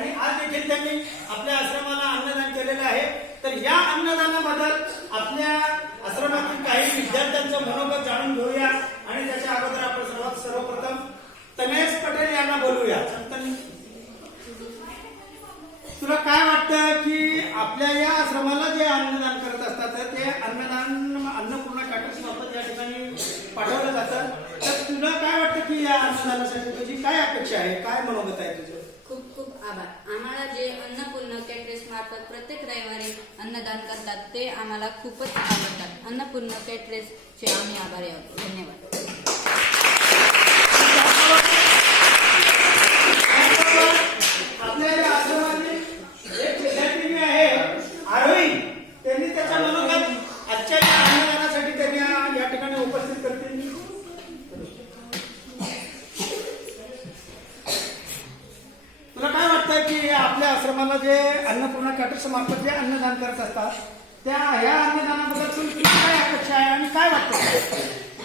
आणि आज देखील त्यांनी आपल्या आश्रमाला अन्नदान केलेलं आहे। तर या अन्नदानाबद्दल आपल्या आश्रमातील काही विद्यार्थ्यांचं मनोगत जाणून घेऊया आणि त्याच्या अगोदर आपण सर्वप्रथम तनेश पटेल यांना बोलूया। तुला काय वाटतं की आपल्या या आश्रमाला जे अन्नदान करत असतात ते अन्नदान अन्नपूर्णा कॅटर्स मार्फत या ठिकाणी पाठवलं जातं, तर तुला काय वाटतं की या अन्नदानासाठी तुझी काय अपेक्षा आहे, काय मनोगत आहे तुझं? खूप खूप आभार। आम्हाला जे अन्नपूर्णा कॅटरेस मार्फत प्रत्येक रविवारी अन्नदान करतात ते आम्हाला खूपच आवडतात। अन्नपूर्णा कॅटरेसचे आम्ही आभारी आहोत। धन्यवाद। आपल्या या आश्रमातील एक विद्यार्थी आहे आरोही, त्यांनी त्याच्या मनोगत आजच्या या अन्नदानासाठी त्यांनी या ठिकाणी उपस्थित करतील। तुला काय वाटतं की आपल्या आश्रमाला जे अन्नपूर्णा कॅटर्स मार्फत जे अन्नदान करत असतात त्या ह्या अन्नदानाबद्दल तुला काय अपेक्षा आहे आणि काय वाटतं?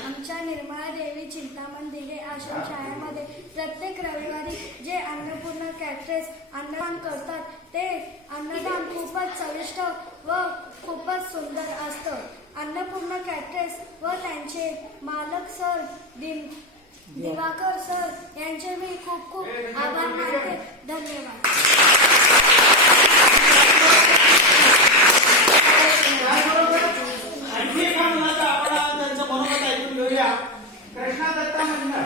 आमच्या निर्मळा देवी चिंतामण दिघे आश्रमशाळेमध्ये प्रत्येक रविवारी जे अन्नपूर्णा कॅटरेस अन्नदान करतात ते अन्नदान खूपच चविष्ट व खूपच सुंदर असतं। अन्नपूर्णा कॅटरेस व त्यांचे मालक सर दिवाकर सर यांचे मी खूप खूप आभार मानते। धन्यवाद। आणखी एका मुलाचं आपण त्यांचं मनोगत ऐकून घेऊया। कृष्णा दत्ता मंडळ,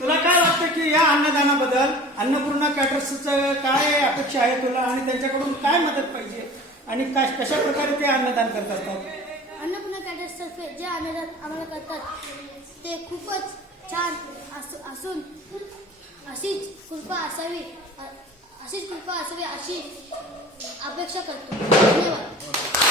तुला काय वाटतं की या अन्नदानाबद्दल अन्नपूर्णा कॅटर्सचं काय अपेक्षा आहे तुला आणि त्यांच्याकडून काय मदत पाहिजे आणि कशा प्रकारे ते अन्नदान करत असतात? अन्नपूर्णा कॅटर्सतर्फे जे अन्नदान आम्हाला करतात ते खूपच छान असून अशीच कृपा असावी अशी अपेक्षा करतो। धन्यवाद।